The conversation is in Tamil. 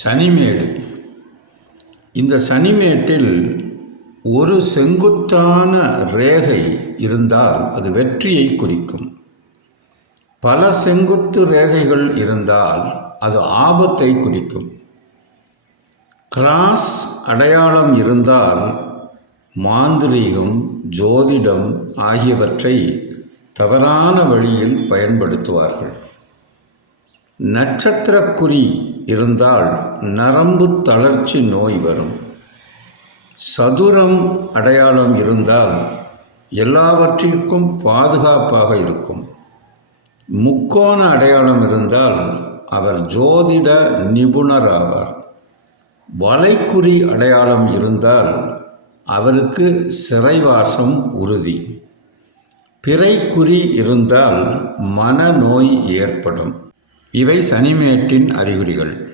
சனிமேடு. இந்த சனிமேட்டில் ஒரு செங்குத்தான ரேகை இருந்தால் அது வெற்றியை குறிக்கும். பல செங்குத்து ரேகைகள் இருந்தால் அது ஆபத்தை குறிக்கும். கிராஸ் அடையாளம் இருந்தால் மாந்திரீகம், ஜோதிடம் ஆகியவற்றை தவறான வழியில் பயன்படுத்துவார்கள். நட்சத்திரக்குறி இருந்தால் நரம்பு தளர்ச்சி நோய் வரும். சதுரம் அடையாளம் இருந்தால் எல்லாவற்றிற்கும் பாதுகாப்பாக இருக்கும். முக்கோண அடையாளம் இருந்தால் அவர் ஜோதிட நிபுணர் ஆவார். வலைக்குறி அடையாளம் இருந்தால் அவருக்கு சிறைவாசம் உறுதி. பிறைக்குறி இருந்தால் மனநோய் ஏற்படும். இவை சனிமேட்டின் அறிகுறிகள்.